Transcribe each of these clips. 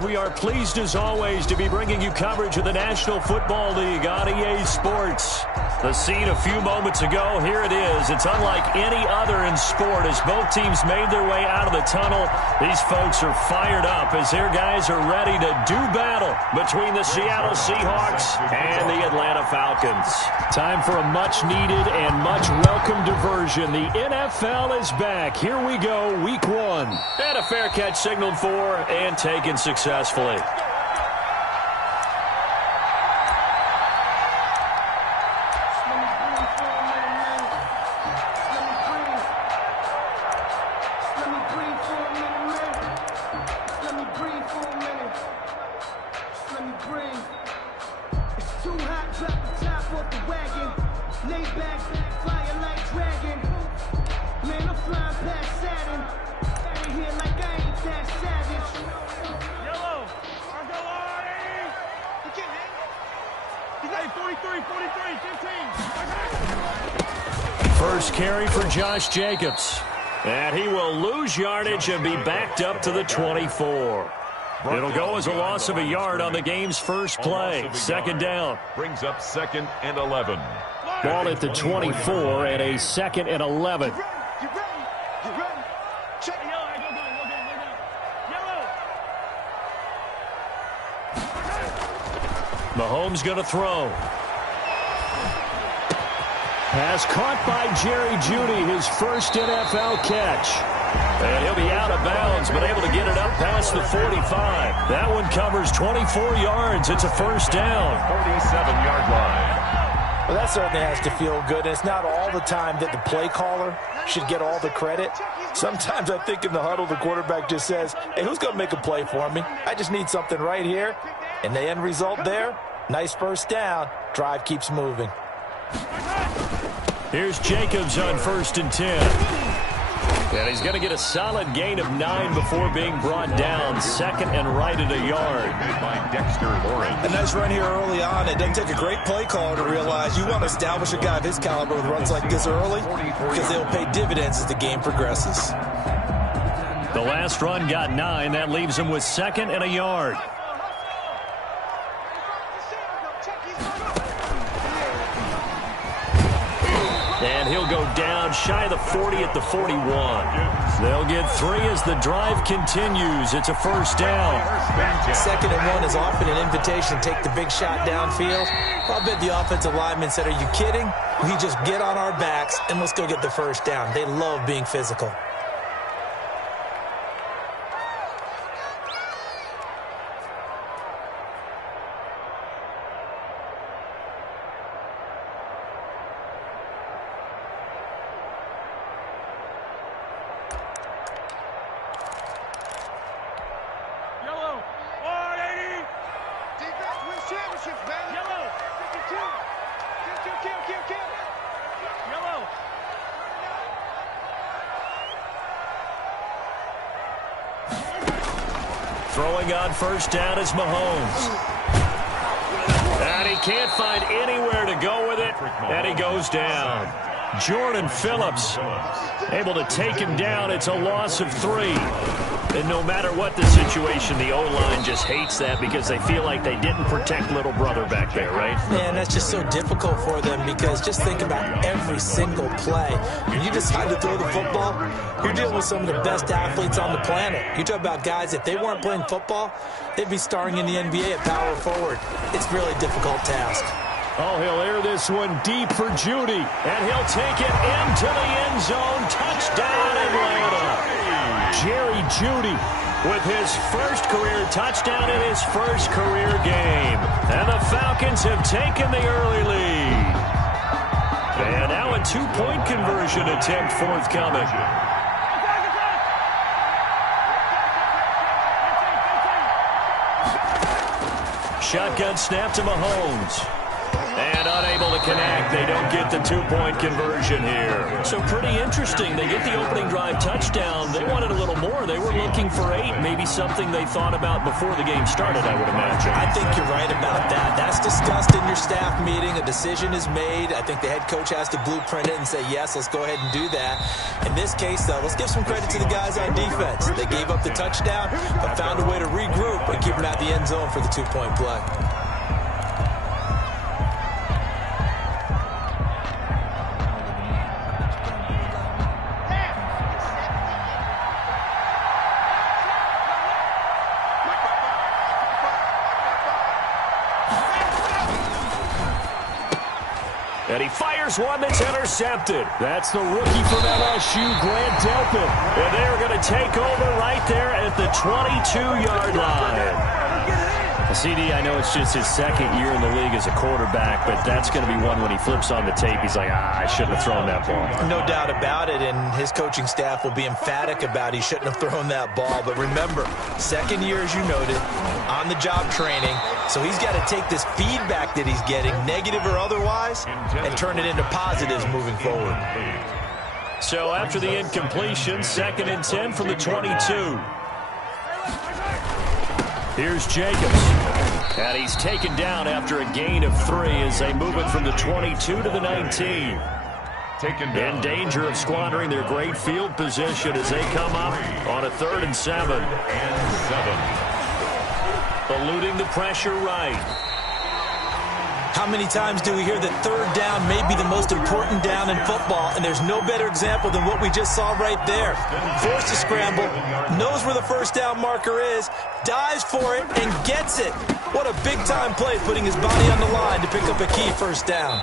We are pleased as always to be bringing you coverage of the National Football League on EA Sports. The scene a few moments ago, here it is. It's unlike any other in sport as both teams made their way out of the tunnel. These folks are fired up as their guys are ready to do battle between the Seattle Seahawks and the Atlanta Falcons. Time for a much-needed and much-welcome diversion. The NFL is back. Here we go, Week 1. And a fair catch signaled for and taken successfully. First carry for Josh Jacobs. And he will lose yardage and be backed up to the 24. It'll go as a loss of a yard on the game's first play. Second down. Brings up 2nd and 11. Ball at the 24 and a 2nd and 11. Mahomes going to throw. Pass caught by Jerry Jeudy, his first NFL catch. And he'll be out of bounds, but able to get it up past the 45. That one covers 24 yards. It's a first down. 47-yard line. Well, that certainly has to feel good. It's not all the time that the play caller should get all the credit. Sometimes I think in the huddle, the quarterback just says, hey, who's going to make a play for me? I just need something right here. And the end result there, nice first down. Drive keeps moving. Here's Jacobs on 1st and 10. And he's going to get a solid gain of 9 before being brought down. 2nd and right at a yard. By Dexter Lawrence. A nice run here early on. It doesn't take a great play caller to realize you want to establish a guy of his caliber with runs like this early because they'll pay dividends as the game progresses. The last run got 9. That leaves him with 2nd and a yard. And he'll go down shy of the 40 at the 41. They'll get 3 as the drive continues. It's a first down. 2nd and 1 is often an invitation to take the big shot downfield. I'll bet the offensive lineman said, are you kidding? We just get on our backs and let's go get the first down. They love being physical. Throwing on first down is Mahomes. And he can't find anywhere to go with it, and he goes down. Jordan Phillips able to take him down. It's a loss of 3. And no matter what the situation, the O-line just hates that because they feel like they didn't protect little brother back there, right? Man, that's just so difficult for them because just think about every single play. When you decide to throw the football, you're dealing with some of the best athletes on the planet. You talk about guys, if they weren't playing football, they'd be starring in the NBA at power forward. It's a really difficult task. Oh, he'll air this one deep for Jeudy, and he'll take it into the end zone. Touchdown, Atlanta. Jerry Jeudy with his first career touchdown in his first career game. And the Falcons have taken the early lead. And now a 2-point conversion attempt forthcoming. Shotgun snap to Mahomes. And unable to connect. They don't get the 2-point conversion here. So pretty interesting. They get the opening drive touchdown. They wanted a little more. They were looking for 8. Maybe something they thought about before the game started, I would imagine. I think you're right about that. That's discussed in your staff meeting, a decision is made. I think the head coach has to blueprint it and say, yes, let's go ahead and do that. In this case, though, let's give some credit to the guys on defense. They gave up the touchdown, but found a way to regroup and keep them out the end zone for the two-point play. And he fires one that's intercepted. That's the rookie from LSU, Grant Delpit. And they're going to take over right there at the 22-yard line. CD, I know it's just his second year in the league as a quarterback, but that's going to be one when he flips on the tape. He's like, I shouldn't have thrown that ball. No doubt about it, and his coaching staff will be emphatic about he shouldn't have thrown that ball. But remember, second year, as you noted, on-the-job training. So he's got to take this feedback that he's getting, negative or otherwise, and turn it into positives moving forward. So after the incompletion, 2nd and 10 from the 22. Here's Jacobs. And he's taken down after a gain of 3 as they move it from the 22 to the 19. In danger of squandering their great field position as they come up on a 3rd and 7. Eluding the pressure right. How many times do we hear that third down may be the most important down in football, and there's no better example than what we just saw right there. Forced to scramble, knows where the first down marker is, dives for it, and gets it. What a big-time play, putting his body on the line to pick up a key first down.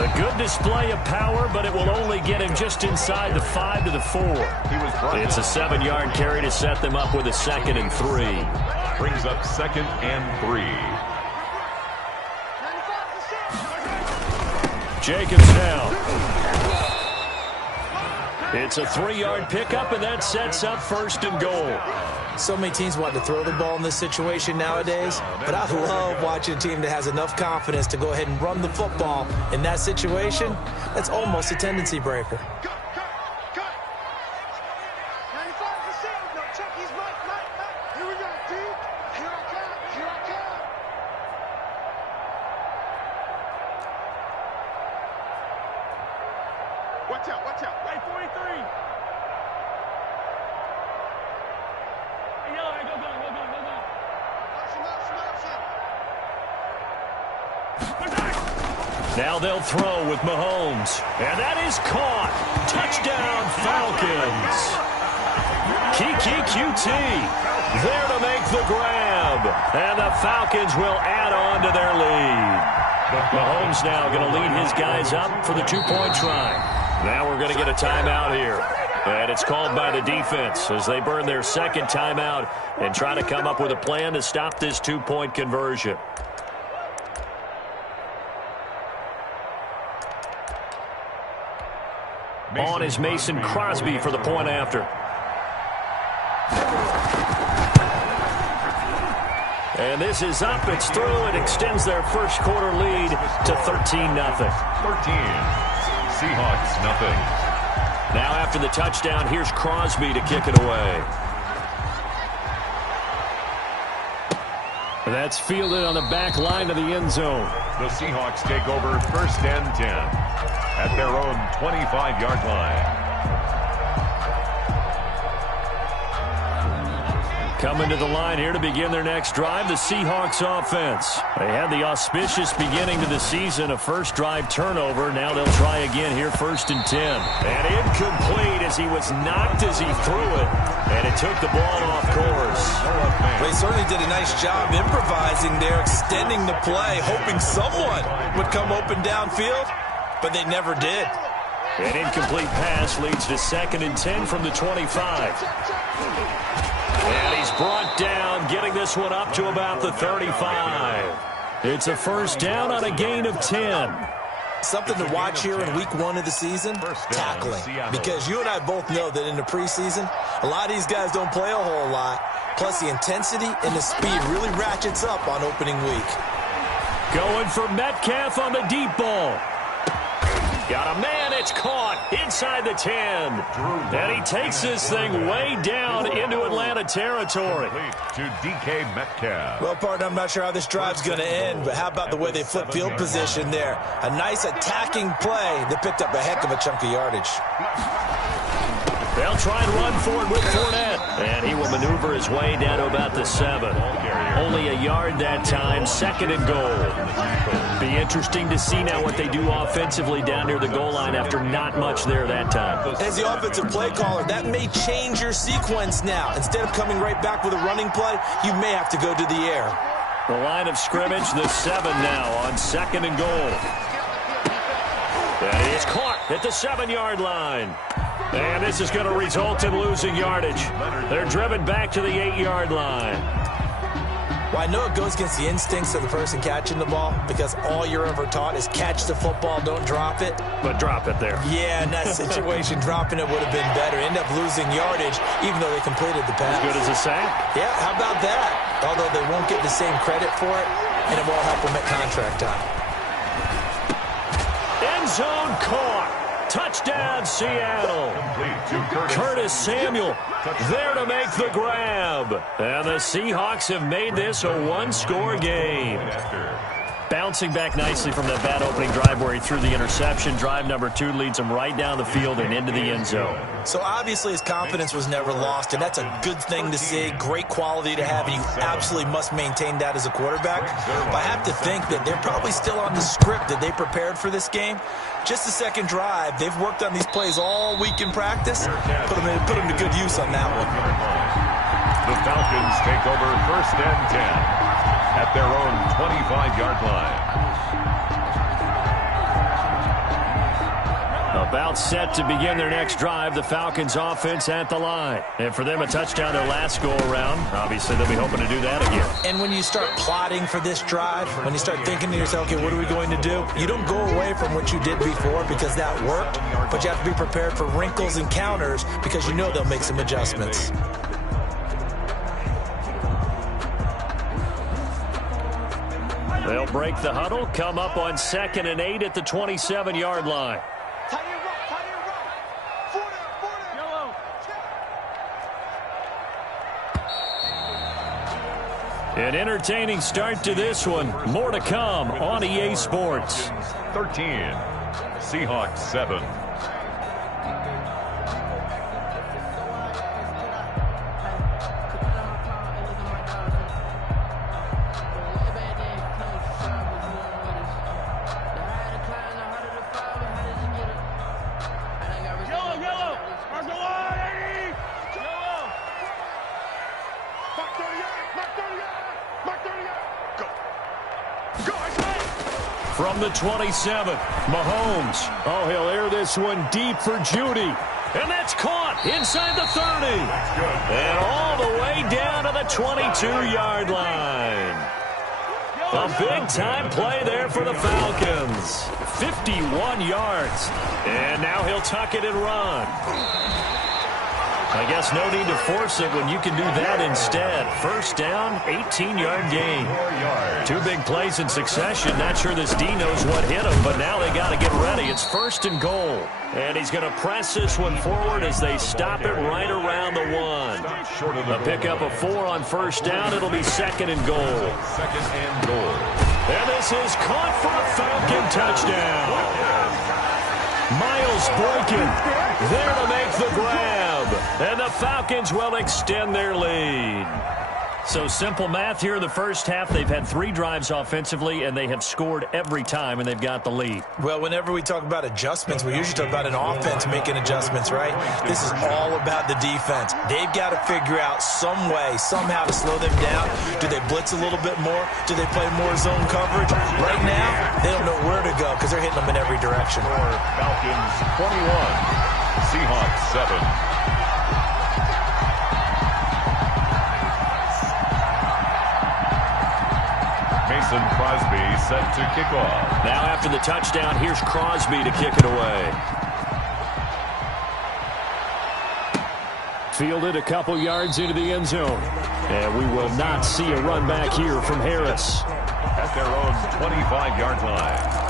A good display of power, but it will only get him just inside the 5 to the 4. It's a 7-yard carry to set them up with a 2nd and 3. Brings up 2nd and 3. Jacobs down. It's a 3-yard pickup, and that sets up 1st and goal. So many teams want to throw the ball in this situation nowadays, but I love watching a team that has enough confidence to go ahead and run the football in that situation. That's almost a tendency breaker. Watch out. Right 43. Hey, yellow, go. Now they'll throw with Mahomes. And that is caught. Touchdown, Falcons. Kiki QT there to make the grab. And the Falcons will add on to their lead. Mahomes now going to lead his guys up for the 2-point try. Now we're going to get a timeout here. And it's called by the defense as they burn their 2nd timeout and try to come up with a plan to stop this 2-point conversion. On is Mason Crosby for the point after. And this is up. It's through. It extends their first quarter lead to 13-0. 13. Seahawks, nothing. Now after the touchdown, here's Crosby to kick it away. That's fielded on the back line of the end zone. The Seahawks take over 1st and 10 at their own 25-yard line. Coming to the line here to begin their next drive, the Seahawks offense. They had the auspicious beginning to the season, a first drive turnover. Now they'll try again here, 1st and 10. And incomplete as he was knocked as he threw it. And it took the ball off course. Well, he certainly did a nice job improvising there, extending the play, hoping someone would come open downfield, but they never did. An incomplete pass leads to 2nd and 10 from the 25. And he's brought down, getting this one up to about the 35. It's a first down on a gain of 10. Something to watch here in week 1 of the season, tackling. Because you and I both know that in the preseason, a lot of these guys don't play a whole lot. Plus, the intensity and the speed really ratchets up on opening week. Going for Metcalf on the deep ball. Got a man, it's caught inside the 10. And he takes this thing way down into Atlanta territory. To DK Metcalf. Well, partner, I'm not sure how this drive's going to end, but how about the way they flip field position there? A nice attacking play that picked up a heck of a chunk of yardage. They'll try and run forward with Fournette. And he will maneuver his way down to about the 7. Only a yard that time, 2nd and goal. Be interesting to see now what they do offensively down near the goal line after not much there that time. As the offensive play caller, that may change your sequence now. Instead of coming right back with a running play, you may have to go to the air. The line of scrimmage, the 7 now on 2nd and goal. And he is caught at the 7-yard line. And this is going to result in losing yardage. They're driven back to the 8-yard line. Well, I know it goes against the instincts of the person catching the ball because all you're ever taught is catch the football, don't drop it. But drop it there. Yeah, in that situation, dropping it would have been better. End up losing yardage even though they completed the pass. As good as a sack? Yeah, how about that? Although they won't get the same credit for it, and it won't help them at contract time. End zone caught. Touchdown, Seattle. Curtis Samuel there to make the grab. And the Seahawks have made this a one-score game. Bouncing back nicely from that bad opening drive where he threw the interception. Drive number 2 leads him right down the field and into the end zone. So obviously his confidence was never lost, and that's a good thing to see, great quality to have, and you absolutely must maintain that as a quarterback. But I have to think that they're probably still on the script that they prepared for this game. Just the second drive, they've worked on these plays all week in practice. Put them to good use on that one. The Falcons take over 1st and 10 at their own 25-yard line. About set to begin their next drive, the Falcons offense at the line. And for them, a touchdown their last go-around. Obviously, they'll be hoping to do that again. And when you start plotting for this drive, when you start thinking to yourself, okay, what are we going to do? You don't go away from what you did before because that worked, but you have to be prepared for wrinkles and counters because you know they'll make some adjustments. They'll break the huddle, come up on 2nd and 8 at the 27-yard line. An entertaining start to this one. More to come on EA Sports. 13, Seahawks 7. From the 27, Mahomes. Oh, he'll air this one deep for Judy. And that's caught inside the 30. And all the way down to the 22-yard line. A big-time play there for the Falcons. 51 yards. And now he'll tuck it and run. I guess no need to force it when you can do that instead. 1st down, 18-yard gain. 2 big plays in succession. Not sure this D knows what hit him, but now they got to get ready. It's 1st and goal. And he's going to press this one forward as they stop it right around the 1. A pickup of 4 on 1st down. It'll be 2nd and goal. 2nd and goal. And this is caught for a Falcon touchdown. Miles Boykin there to make the grab. And the Falcons will extend their lead. So simple math here in the first half. They've had 3 drives offensively, and they have scored every time, and they've got the lead. Well, whenever we talk about adjustments, we usually talk about an offense making adjustments, right? This is all about the defense. They've got to figure out some way, somehow to slow them down. Do they blitz a little bit more? Do they play more zone coverage? Right now, they don't know where to go because they're hitting them in every direction. Falcons 21, Seahawks 7. Mason Crosby set to kick off. Now after the touchdown, here's Crosby to kick it away. Fielded a couple yards into the end zone. And we will not see a run back here from Harris. At their own 25-yard line.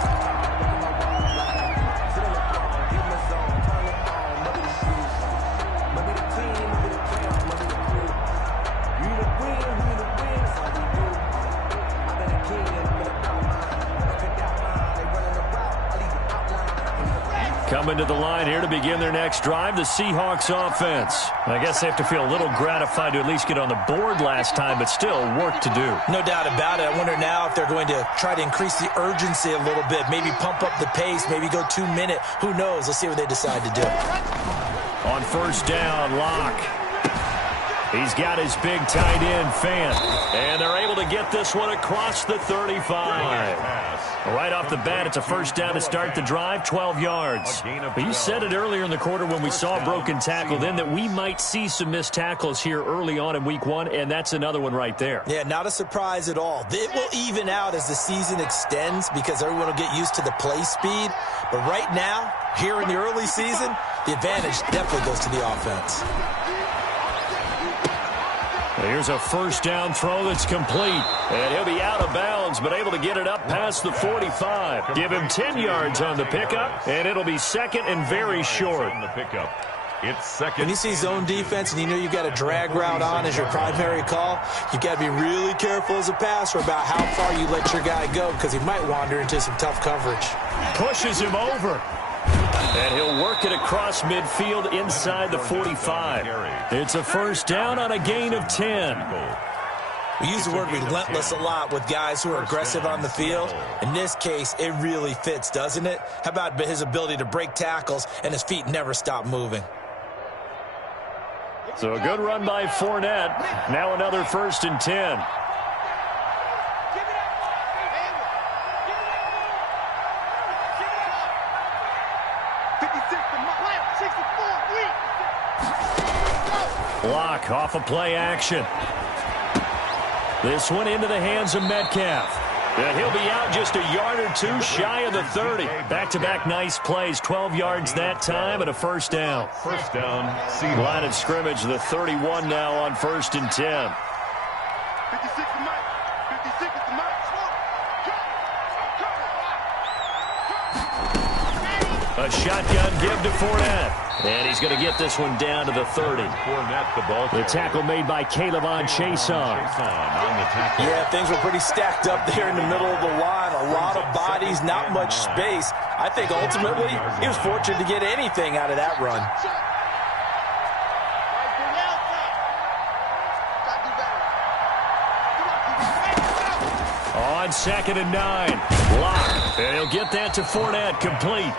Coming to the line here to begin their next drive, the Seahawks offense. I guess they have to feel a little gratified to at least get on the board last time, but still work to do. No doubt about it. I wonder now if they're going to try to increase the urgency a little bit, maybe pump up the pace, maybe go 2-minute. Who knows? Let's see what they decide to do. On first down, Locke. He's got his big tight end, Fant. And they're able to get this one across the 35. Right off the bat, it's a first down to start the drive, 12 yards. But you said it earlier in the quarter when we saw a broken tackle then that we might see some missed tackles here early on in week 1, and that's another one right there. Yeah, not a surprise at all. It will even out as the season extends because everyone will get used to the play speed. But right now, here in the early season, the advantage definitely goes to the offense. Here's a first down throw that's complete. And he'll be out of bounds, but able to get it up past the 45. Give him 10 yards on the pickup, and it'll be second and very short. It's second. When you see zone defense and you know you've got a drag route on as your primary call, you've got to be really careful as a passer about how far you let your guy go because he might wander into some tough coverage. Pushes him over. And he'll work it across midfield inside the 45. It's a first down on a gain of 10. We use the word relentless a lot with guys who are aggressive on the field. In this case, it really fits, doesn't it? How about his ability to break tackles and his feet never stop moving? So a good run by Fournette. Now another first and 10. Block off of play action. This one into the hands of Metcalf. And he'll be out just a yard or two shy of the 30. Back-to-back nice plays. 12 yards that time and a first down. First down, line of scrimmage, the 31 now on first and 10. 56 to Mike. 56 to Mike. A shotgun give to Fournette. And he's going to get this one down to the 30. The tackle made by Caleb Chason. Yeah, things were pretty stacked up there in the middle of the line. A lot of bodies, not much space. I think ultimately he was fortunate to get anything out of that run. On second and 9. Lock. And he'll get that to Fournette. Complete.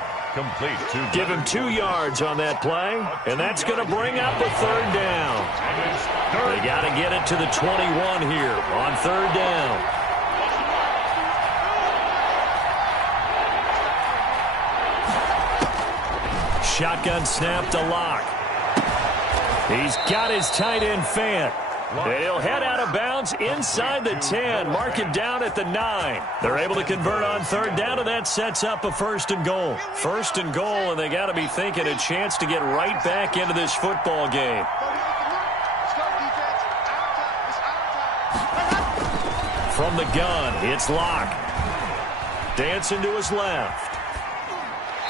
Give him 2 yards on that play, and that's going to bring up a third down. They got to get it to the 21 here on third down. Shotgun snap to Lock. He's got his tight end Fant. And he'll head out of bounds inside the 10, mark it down at the 9. They're able to convert on third down, and that sets up a first and goal. First and goal, and they got to be thinking a chance to get right back into this football game. From the gun, it's Lock. Dancing to his left.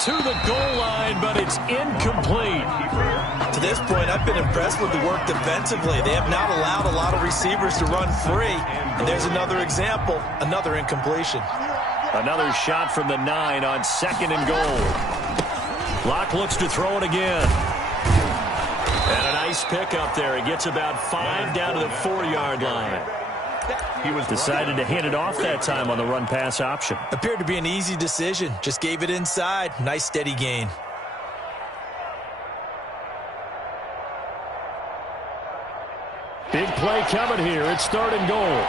To the goal line, but it's incomplete. To this point, I've been impressed with the work defensively. They have not allowed a lot of receivers to run free. And there's another example, another incompletion. Another shot from the 9 on second and goal. Lock looks to throw it again. And a nice pickup there. He gets about 5 down to the 4-yard line. He was decided to hand it off that time on the run-pass option. Appeared to be an easy decision. Just gave it inside. Nice steady gain. Big play coming here. It's third and goal.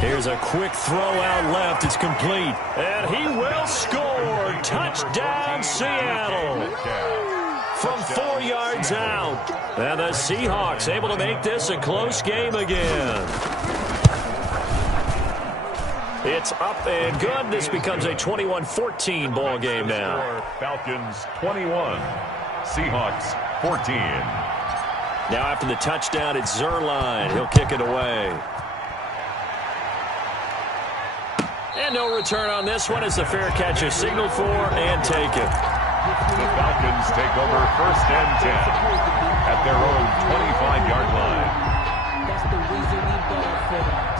Here's a quick throw out left. It's complete. And he will score. Touchdown, Seattle. From 4 yards out. And the Seahawks able to make this a close game again. It's up and good. This becomes a 21-14 ball game now. Falcons 21, Seahawks 14. Now after the touchdown, it's Zerline. He'll kick it away. And no return on this one as the fair catch is signaled for and taken. The Falcons take over first and 10 at their own 25-yard line. That's the reason we ball for them.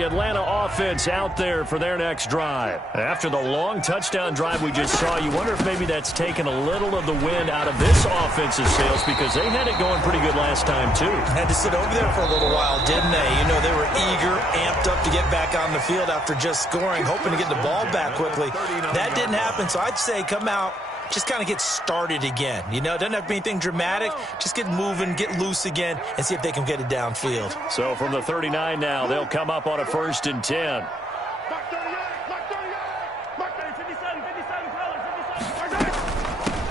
The Atlanta offense out there for their next drive. After the long touchdown drive we just saw, you wonder if maybe that's taken a little of the wind out of this offense's sails because they had it going pretty good last time, too. Had to sit over there for a little while, didn't they? You know, they were eager, amped up to get back on the field after just scoring, hoping to get the ball back quickly. That didn't happen, so I'd say come out, just kind of get started again. You know, it doesn't have to be anything dramatic. Just get moving, get loose again, and see if they can get it downfield. So from the 39 now, they'll come up on a 1st and 10.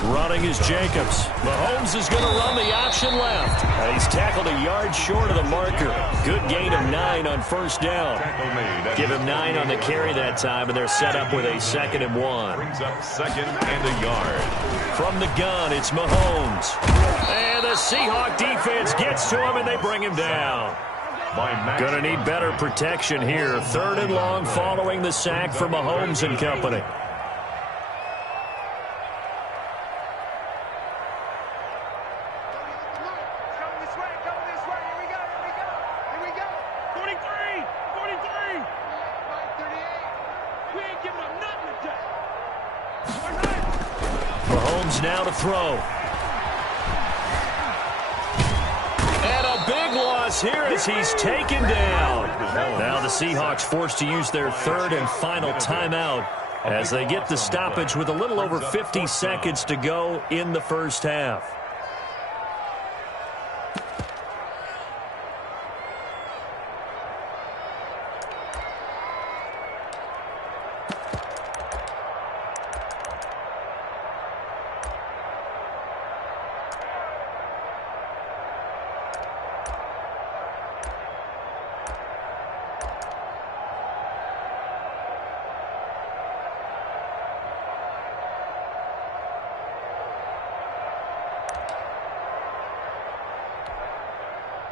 Running is Jacobs. Mahomes is going to run the option left. And he's tackled a yard short of the marker. Good gain of 9 on 1st down. Give him 9 on the carry that time, and they're set up with a 2nd and 1. Brings up 2nd and a yard. From the gun, it's Mahomes. And the Seahawk defense gets to him, and they bring him down. Going to need better protection here. 3rd and long following the sack for Mahomes and company. Now to throw. And a big loss here as he's taken down. Now the Seahawks forced to use their 3rd and final timeout as they get the stoppage with a little over 50 seconds to go in the 1st half.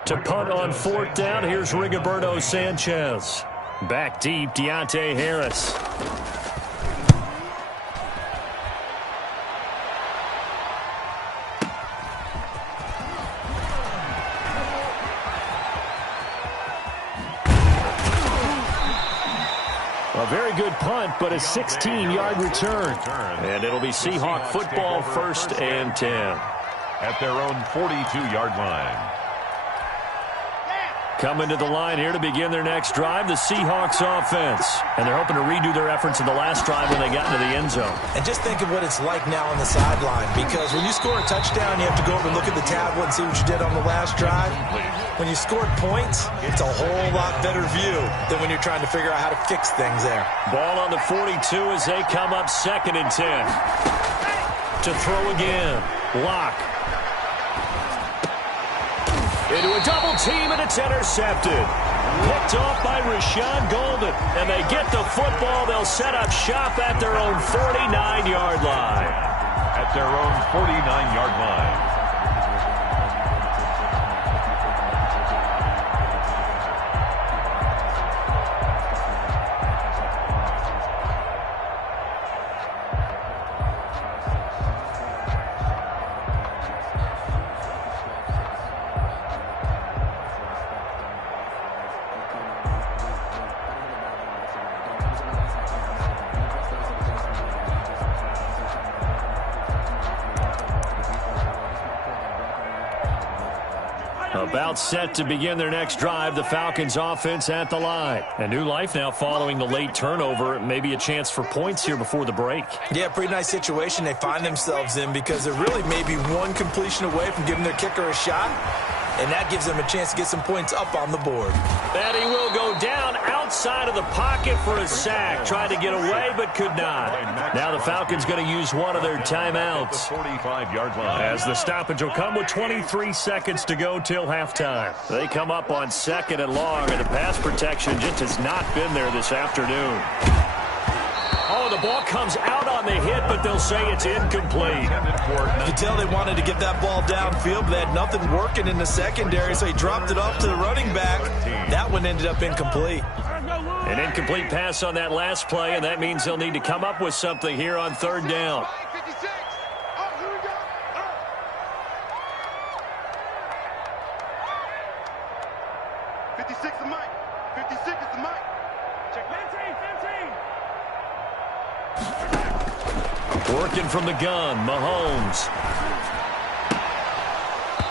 To punt on 4th down, here's Rigoberto Sanchez. Back deep, Deontay Harris. A very good punt, but a 16-yard return. And it'll be Seahawk football, 1st and 10. At their own 42-yard line. Coming to the line here to begin their next drive, the Seahawks offense. And they're hoping to redo their efforts in the last drive when they got into the end zone. And just think of what it's like now on the sideline, because when you score a touchdown, you have to go over and look at the tablet and see what you did on the last drive. When you scored points, it's a whole lot better view than when you're trying to figure out how to fix things there. Ball on the 42 as they come up 2nd and 10. To throw again. Lock. Into a double team, and it's intercepted. Picked off by Rashawn Golden. And they get the football. They'll set up shop at their own 49-yard line. At their own 49-yard line. About set to begin their next drive, the Falcons offense at the line. A new life now following the late turnover. Maybe a chance for points here before the break. Yeah, pretty nice situation they find themselves in because they're really maybe one completion away from giving their kicker a shot. And that gives them a chance to get some points up on the board. And he will go down outside of the pocket for a sack. Tried to get away, but could not. Now the Falcons going to use one of their timeouts. 45-yard line. As the stoppage will come with 23 seconds to go till halftime. They come up on 2nd and long, and the pass protection just has not been there this afternoon. Oh, the ball comes out on the hit, but they'll say it's incomplete. You could tell they wanted to get that ball downfield, but they had nothing working in the secondary, so he dropped it off to the running back. That one ended up incomplete. An incomplete pass on that last play, and that means they'll need to come up with something here on 3rd down. 56 is the mic. 56 is the mic. Working from the gun, Mahomes.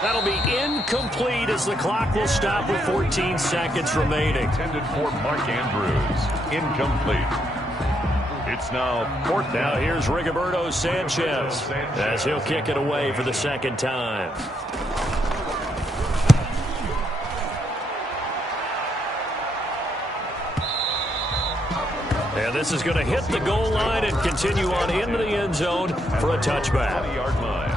That'll be incomplete as the clock will stop with 14 seconds remaining. Intended for Mark Andrews. Incomplete. It's now fourth down. Now here's Rigoberto Sanchez as he'll kick it away for the second time. And this is going to hit the goal line and continue on into the end zone for a touchback. 20-yard line.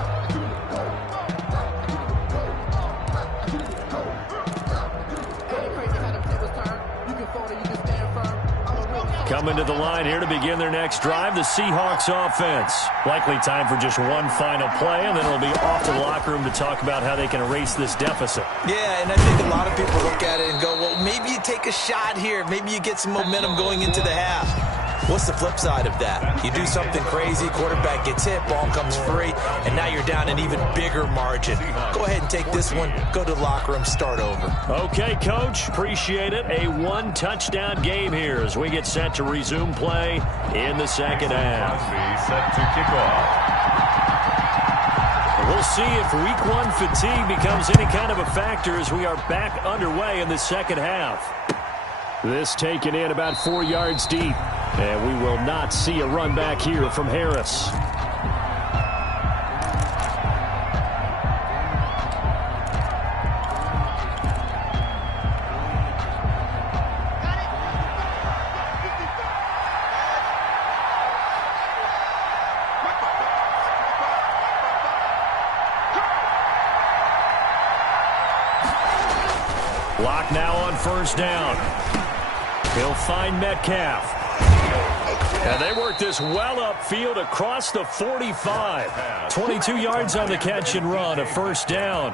Coming to the line here to begin their next drive, the Seahawks offense. Likely time for just one final play, and then it'll be off to the locker room to talk about how they can erase this deficit. Yeah, and I think a lot of people look at it and go, well, maybe you take a shot here. Maybe you get some momentum going into the half. What's the flip side of that? You do something crazy, quarterback gets hit, ball comes free, and now you're down an even bigger margin. Go ahead and take this one, go to the locker room, start over. Okay, Coach, appreciate it. A one-touchdown game here as we get set to resume play in the second half. Set to kick off. We'll see if week one fatigue becomes any kind of a factor as we are back underway in the second half. This taken in about 4 yards deep. And we will not see a run back here from Harris. Lock now on first down. He'll find Metcalf. And they work this well upfield across the 45. 22 yards on the catch and run, a first down.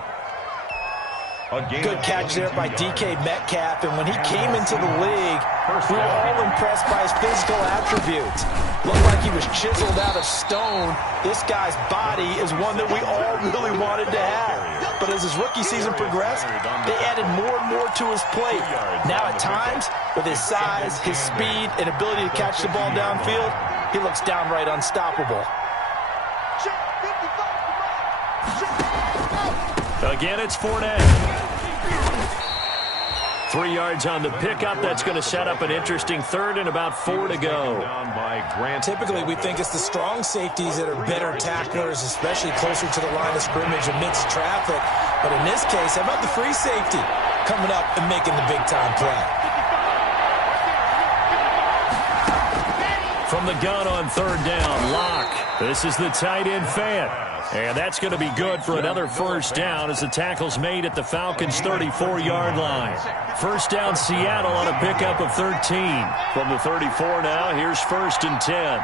Good catch there by DK Metcalf, and when he came into the league, we were all impressed by his physical attributes. Looked like he was chiseled out of stone. This guy's body is one that we all really wanted to have. But as his rookie season progressed, they added more and more to his plate. Now at times, with his size, his speed, and ability to catch the ball downfield, he looks downright unstoppable. Again, it's Fournette. 3 yards on the pickup. That's going to set up an interesting third and about 4 to go. Typically, we think it's the strong safeties that are better tacklers, especially closer to the line of scrimmage amidst traffic. But in this case, how about the free safety coming up and making the big-time play? From the gun on third down, Locke. This is the tight end fan. And that's going to be good for another first down as the tackle's made at the Falcons' 34-yard line. First down, Seattle on a pickup of 13. From the 34 now, here's first and 10.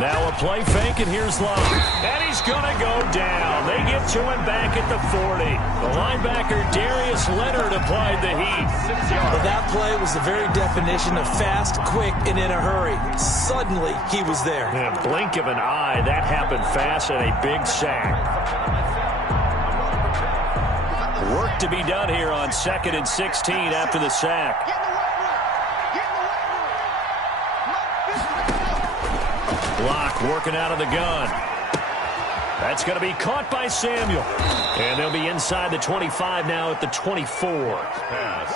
Now a play fake, and here's Locke. And he's going to go down. They get to him back at the 40. The linebacker, Darius Leonard, applied the heat. Well, that play was the very definition of fast, quick, and in a hurry. Suddenly, he was there. In a blink of an eye, that happened fast and a big sack. Work to be done here on 2nd and 16 after the sack. Locke working out of the gun. That's going to be caught by Samuel. And they'll be inside the 25 now at the 24. Pass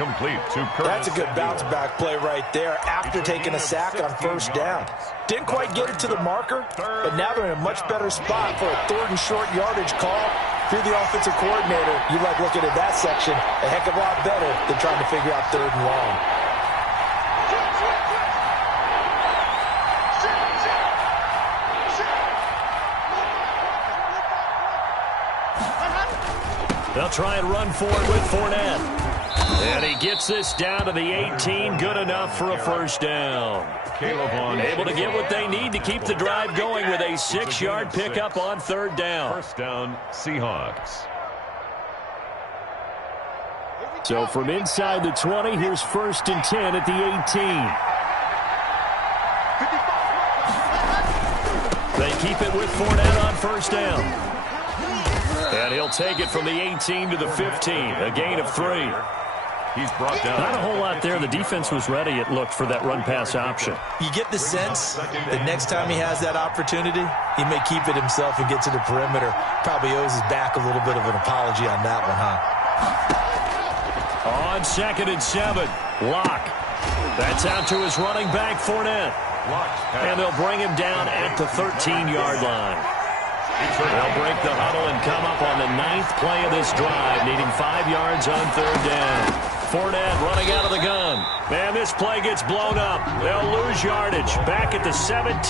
complete to Curtis. That's a good bounce-back play right there after taking a sack on first down. Didn't quite get it to the marker, but now they're in a much better spot for a third and short yardage call. If you're the offensive coordinator, you like looking at that section a heck of a lot better than trying to figure out third and long. They'll try and run for it with Fournette. And he gets this down to the 18. Good enough for a first down. Able to get what they need to keep the drive going with a 6-yard pickup on third down. First down, Seahawks. So from inside the 20, here's first and 10 at the 18. They keep it with Fournette on first down. And he'll take it from the 18 to the 15, a gain of 3. He's brought down. Not a whole lot there. The defense was ready, it looked, for that run-pass option. You get the sense that next time he has that opportunity, he may keep it himself and get to the perimeter. Probably owes his back a little bit of an apology on that one, huh? On 2nd and 7, Locke. That's out to his running back, Fournette. And they'll bring him down at the 13-yard line. They'll break the huddle and come up on the 9th play of this drive, needing 5 yards on 3rd down. Fournette running out of the gun. And this play gets blown up. They'll lose yardage back at the 17.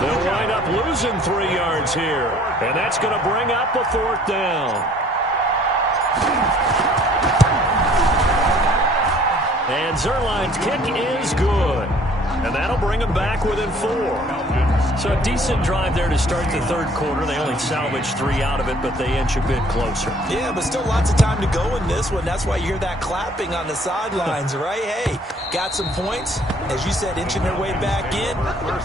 They'll wind up losing 3 yards here. And that's going to bring up a 4th down. And Zerline's kick is good. And that'll bring them back within 4. So a decent drive there to start the 3rd quarter. They only salvaged 3 out of it, but they inch a bit closer. Yeah, but still lots of time to go in this one. That's why you hear that clapping on the sidelines, right? Hey, got some points. As you said, inching their way back in.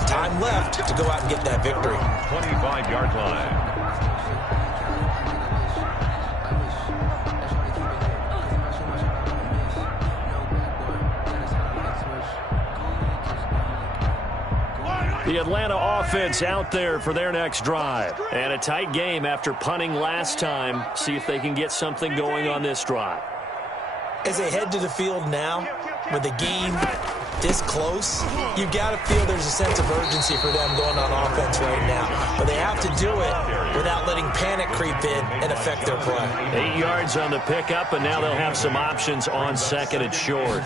Time left to go out and get that victory. 25-yard line. The Atlanta offense out there for their next drive. And a tight game after punting last time. See if they can get something going on this drive. As they head to the field now, with the game this close, you've got to feel there's a sense of urgency for them going on offense right now. But they have to do it without letting panic creep in and affect their play. 8 yards on the pickup, and now they'll have some options on 2nd and short.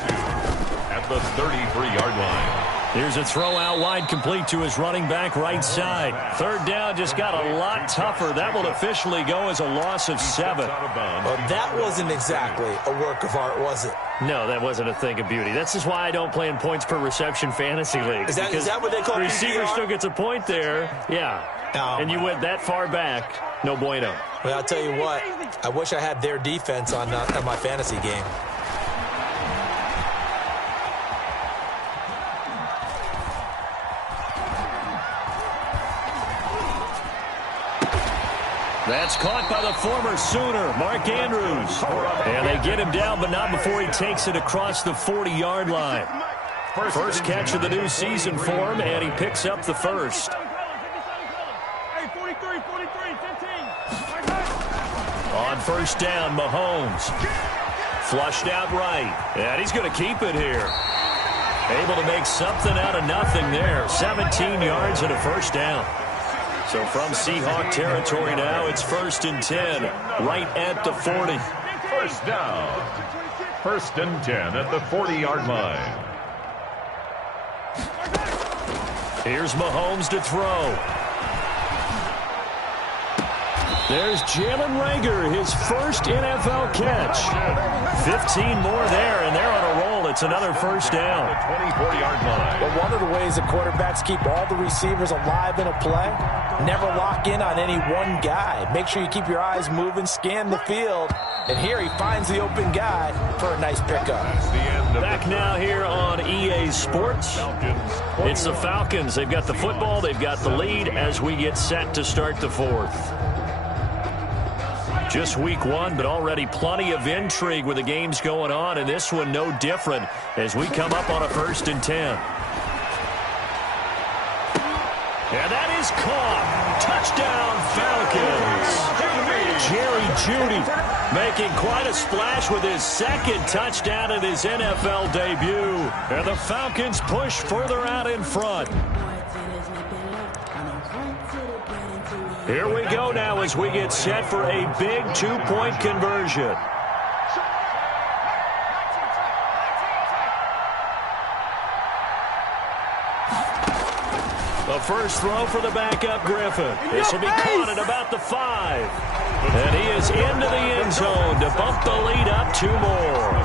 At the 33-yard line. Here's a throw out wide, complete to his running back right side. 3rd down just got a lot tougher. That will officially go as a loss of 7. Well, that wasn't exactly a work of art, was it? No, that wasn't a thing of beauty. This is why I don't play in points per reception fantasy leagues. Is that what they call the receiver PPR? still gets a point there. Yeah. Oh, and you went that far back. No bueno. Well, I'll tell you what. I wish I had their defense on my fantasy game. That's caught by the former Sooner, Mark Andrews. And they get him down, but not before he takes it across the 40-yard line. First catch of the new season for him, and he picks up the first. On 1st down, Mahomes. Flushed out right. And he's going to keep it here. Able to make something out of nothing there. 17 yards and a 1st down. So from Seahawk territory now, it's 1st and 10, right at the 40. 1st down. 1st and 10 at the 40-yard line. Here's Mahomes to throw. There's Jalen Reagor, his first NFL catch. 15 more there, and they're on a roll. It's another 1st down. 24-yard line. But one of the ways that quarterbacks keep all the receivers alive in a play, never lock in on any one guy. Make sure you keep your eyes moving, scan the field. And here he finds the open guy for a nice pickup. Back now here on EA Sports. It's the Falcons. They've got the football. They've got the lead as we get set to start the 4th. Just week 1, but already plenty of intrigue with the games going on, and this one no different as we come up on a 1st and 10. And that is caught. Touchdown, Falcons. Jerry Jeudy making quite a splash with his 2nd touchdown in his NFL debut. And the Falcons push further out in front. Here we go now as we get set for a big 2-point conversion. The first throw for the backup Griffin. This will be caught at about the 5. And he is into the end zone to bump the lead up 2 more.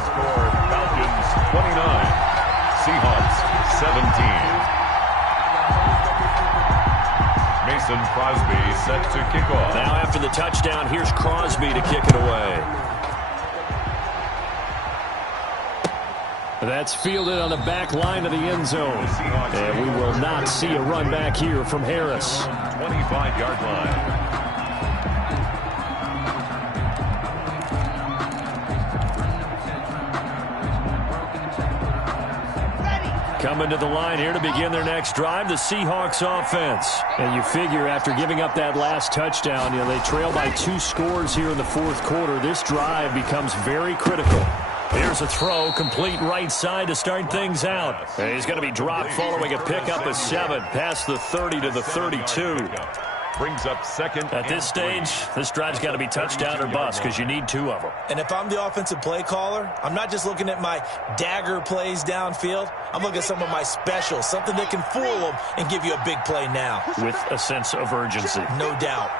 Falcons 29, Seahawks 17. Mason Crosby set to kick off. Now after the touchdown, here's Crosby to kick it away. That's fielded on the back line of the end zone. And we will not see a run back here from Harris. 25-yard line. Coming to the line here to begin their next drive, the Seahawks offense. And you figure after giving up that last touchdown, they trail by 2 scores here in the fourth quarter. This drive becomes very critical. Here's a throw, complete right side to start things out. And he's going to be dropped following a pickup of 7, past the 30 to the 32. Brings up second. At this stage, this drive's got to be touchdown or bust because you need 2 of them. And if I'm the offensive play caller, I'm not just looking at my dagger plays downfield. I'm looking at some of my specials, something that can fool them and give you a big play now. With a sense of urgency. No doubt.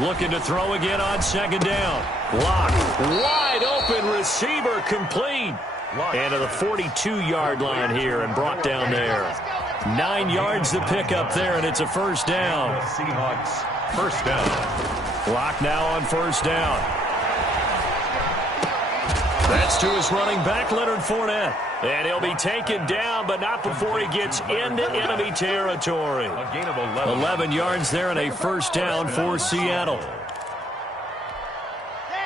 Looking to throw again on second down. Lock. Wide open receiver complete. And to the 42-yard line here and brought down there. 9 yards to pick up there, and it's a first down. Seahawks first down. Lock now on first down. That's to his running back, Leonard Fournette. And he'll be taken down, but not before he gets into enemy territory. A gain of 11. 11 yards there and a first down for Seattle.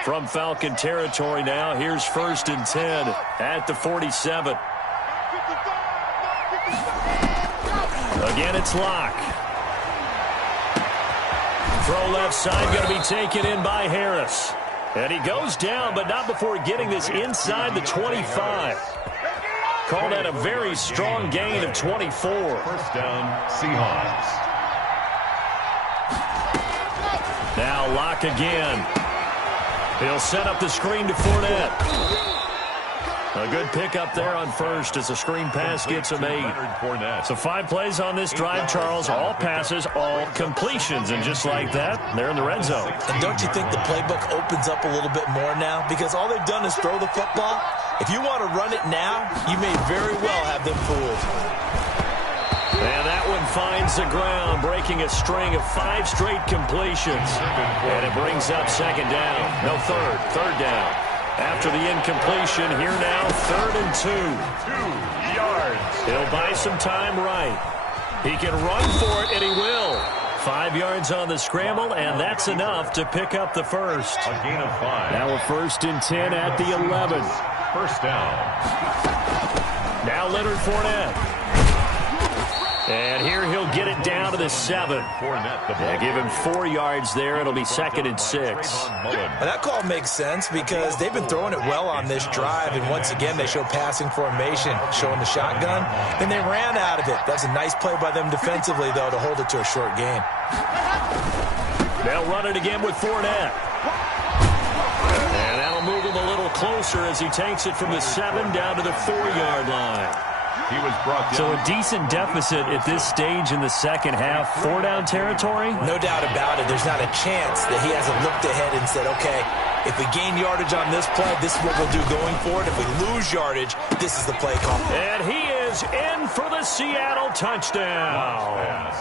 From Falcon territory now, here's 1st and 10 at the 47. Again, it's Lock. Throw left side, going to be taken in by Harris. And he goes down, but not before getting this inside the 25. Call that a very strong gain of 24. First down, Seahawks. Now Lock again. He'll set up the screen to Fournette. A good pickup there on first as the screen pass gets him 8. So 5 plays on this drive, Charles. All passes, all completions. And just like that, they're in the red zone. And don't you think the playbook opens up a little bit more now? Because all they've done is throw the football. If you want to run it now, you may very well have them fooled. And that one finds the ground, breaking a string of 5 straight completions. And it brings up second down. No, third down. After the incompletion, here now, 3rd and 2. 2 yards. He'll buy some time right. He can run for it, and he will. 5 yards on the scramble, and that's enough to pick up the first. A gain of 5. Now a 1st and 10 at the 11. First down. Now Leonard Fournette. And here he'll get it down to the 7. Give him 4 yards there. It'll be 2nd and 6. And that call makes sense because they've been throwing it well on this drive. And once again, they show passing formation, showing the shotgun. Then they ran out of it. That's a nice play by them defensively, though, to hold it to a short gain. They'll run it again with Fournette. And that'll move him a little closer as he takes it from the 7 down to the 4-yard line. He was brought down. So a decent deficit at this stage in the second half. 4-down territory? No doubt about it. There's not a chance that he hasn't looked ahead and said, okay, if we gain yardage on this play, this is what we'll do going forward. If we lose yardage, this is the play call. And he is in for the Seattle touchdown.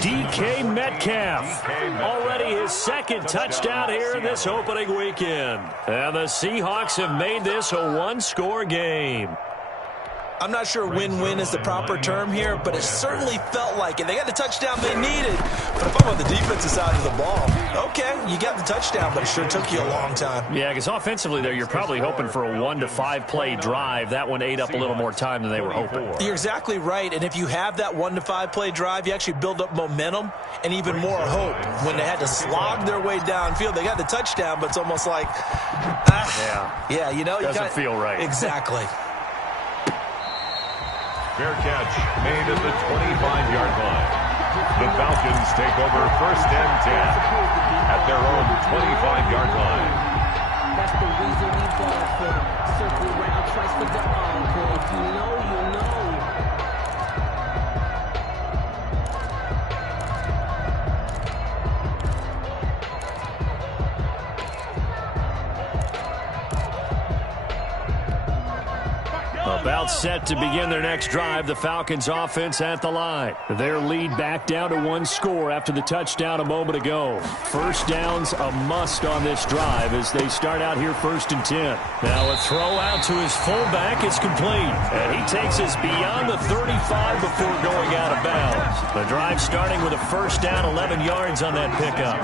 DK Metcalf. Already his 2nd touchdown here in this opening weekend. And the Seahawks have made this a 1-score game. I'm not sure win-win is the proper term here, but it certainly felt like it. They got the touchdown they needed. But if I'm on the defensive side of the ball, okay, you got the touchdown, but it sure took you a long time. Yeah, because offensively there, you're probably hoping for a 1 to 5 play drive. That one ate up a little more time than they were hoping. You're exactly right, and if you have that 1 to 5 play drive, you actually build up momentum and even more hope. When they had to slog their way downfield, they got the touchdown, but it's almost like, yeah, you know. Doesn't feel right. Exactly. Fair catch made at the 25-yard line. The Falcons take over 1st and 10 at their own 25-yard line. That's the reason we ball for. Circle round twice for the encore. If you know, you know. A About set to begin their next drive. The Falcons offense at the line. Their lead back down to 1 score after the touchdown a moment ago. First down's a must on this drive as they start out here 1st and 10. Now a throw out to his fullback is complete. And he takes us beyond the 35 before going out of bounds. The drive starting with a first down, 11 yards on that pickup.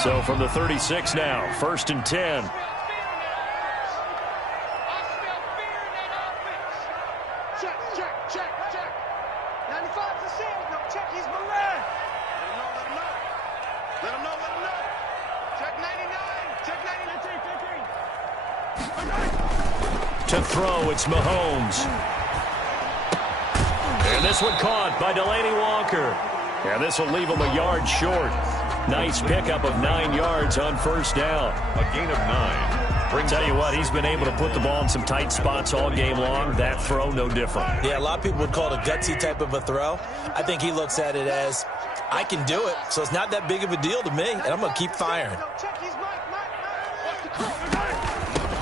So from the 36 now, 1st and 10. To throw, it's Mahomes. And this one caught by Delaney Walker. And this will leave him a yard short. Nice pickup of 9 yards on first down. A gain of 9. Tell you what, he's been able to put the ball in some tight spots all game long. That throw, no different. Yeah, a lot of people would call it a gutsy type of a throw. I think he looks at it as, I can do it, so it's not that big of a deal to me, and I'm going to keep firing.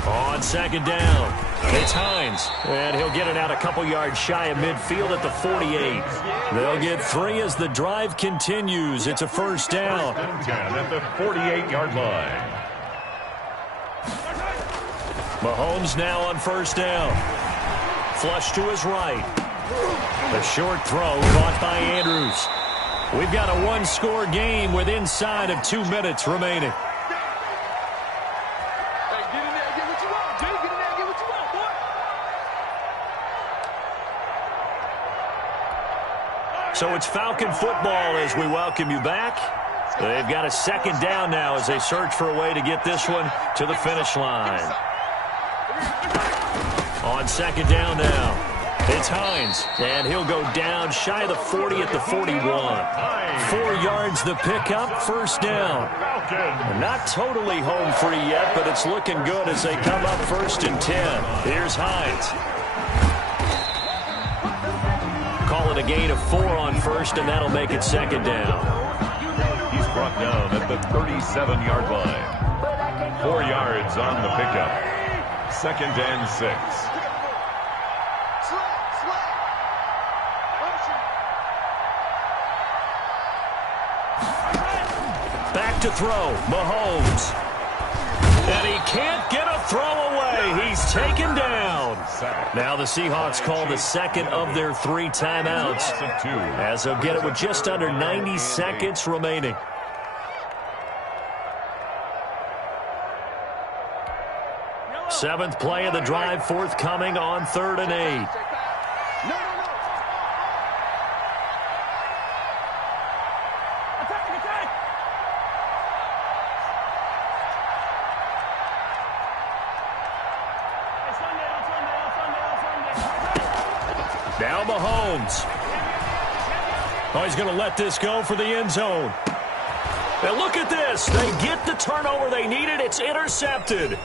On second down, it's Hines, and he'll get it out a couple yards shy of midfield at the 48. They'll get 3 as the drive continues. It's a first down. 10 at the 48-yard line. Mahomes now on first down. Flush to his right. The short throw caught by Andrews. We've got a 1-score game with inside of 2 minutes remaining. So it's Falcon football as we welcome you back. They've got a second down now as they search for a way to get this one to the finish line. On second down now, it's Hines, and he'll go down shy of the 40 at the 41. 4 yards the pickup, first down. Not totally home free yet, but it's looking good as they come up 1st and 10. Here's Hines. Call it a gain of 4 on first, and that'll make it second down. He's brought down at the 37-yard line. 4 yards on the pickup. 2nd and 6. Back to throw, Mahomes. And he can't get a throw away. He's taken down. Now the Seahawks call the second of their 3 timeouts, as they'll get it with just under 90 seconds remaining. Seventh play of the drive forthcoming on 3rd and 8. Now Mahomes. Oh, he's going to let this go for the end zone. And look at this. They get the turnover they needed. It's intercepted.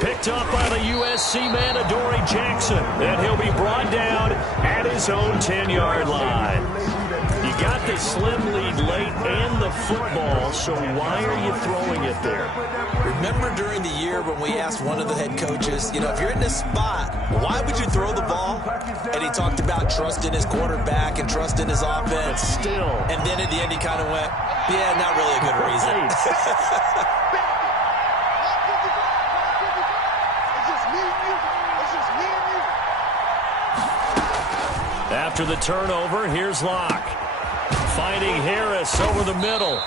Picked up by the USC man, Adoree Jackson. And he'll be brought down at his own 10-yard line. You got the slim lead late and the football, so why are you throwing it there? Remember during the year when we asked one of the head coaches, if you're in this spot, why would you throw the ball? And he talked about trusting his quarterback and trusting his offense. But still. And then at the end he kind of went, yeah, not really a good reason. After the turnover, here's Locke. Finding Harris over the middle.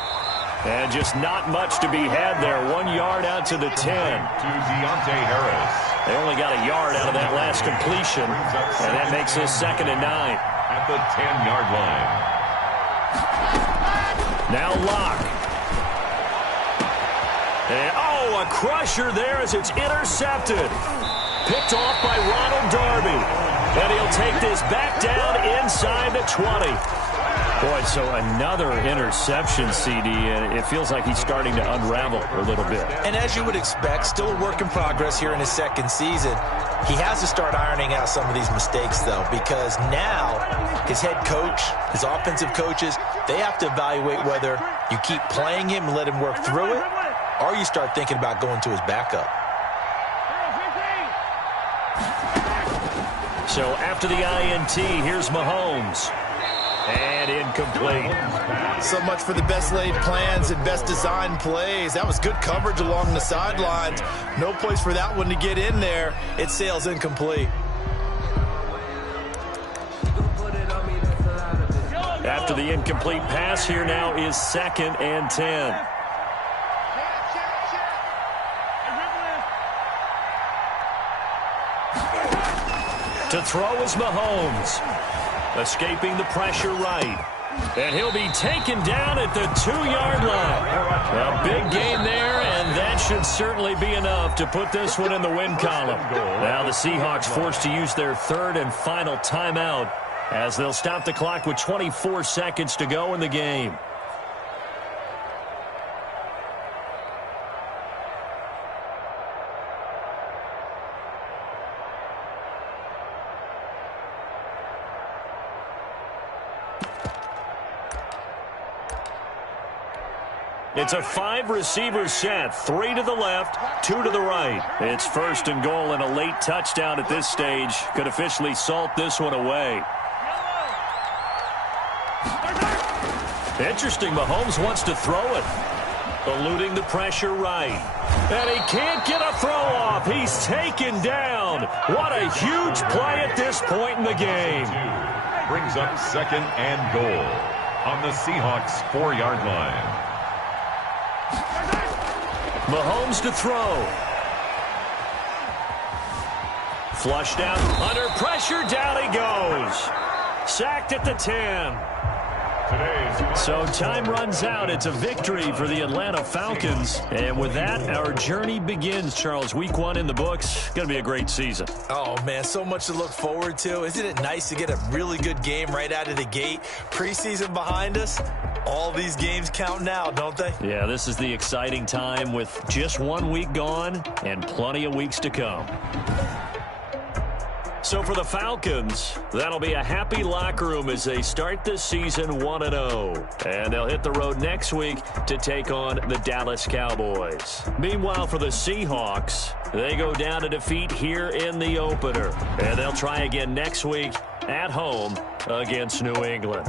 And just not much to be had there. 1 yard out to the 10. To Deontay Harris. They only got a yard out of that last completion. And that makes this 2nd and 9. At the 10-yard line. Now Locke. And, a crusher there as it's intercepted. Picked off by Ronald Darby. And he'll take this back down inside the 20. Boy, so another interception, CD, and it feels like he's starting to unravel a little bit. And as you would expect, still a work in progress here in his 2nd season. He has to start ironing out some of these mistakes, though, because now his head coach, his offensive coaches, they have to evaluate whether you keep playing him and let him work through it, or you start thinking about going to his backup. So after the INT, here's Mahomes. And incomplete. So much for the best laid plans and best designed plays. That was good coverage along the sidelines. No place for that one to get in there. It sails incomplete. After the incomplete pass, here now is 2nd and 10. To throw is Mahomes. Escaping the pressure right. And he'll be taken down at the 2-yard line. A big gain there, and that should certainly be enough to put this one in the win column. Now the Seahawks forced to use their 3rd and final timeout as they'll stop the clock with 24 seconds to go in the game. It's a 5-receiver set, 3 to the left, 2 to the right. It's 1st and goal, and a late touchdown at this stage could officially salt this one away. Interesting, Mahomes wants to throw it. Eluding the pressure right. And he can't get a throw off. He's taken down. What a huge play at this point in the game. Brings up 2nd and goal on the Seahawks 4-yard line. Mahomes to throw. Flushed out. Under pressure. Down he goes. Sacked at the 10. So time runs out. It's a victory for the Atlanta Falcons. And with that, our journey begins, Charles. Week 1 in the books. Going to be a great season. Oh, man, so much to look forward to. Isn't it nice to get a really good game right out of the gate? Preseason behind us. All these games count now, don't they? Yeah, this is the exciting time with just 1 week gone and plenty of weeks to come. So for the Falcons, that'll be a happy locker room as they start this season 1-0. And they'll hit the road next week to take on the Dallas Cowboys. Meanwhile, for the Seahawks, they go down to defeat here in the opener. And they'll try again next week at home against New England.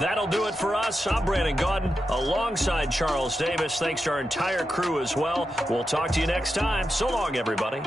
That'll do it for us. I'm Brandon Gaudin alongside Charles Davis. Thanks to our entire crew as well. We'll talk to you next time. So long, everybody.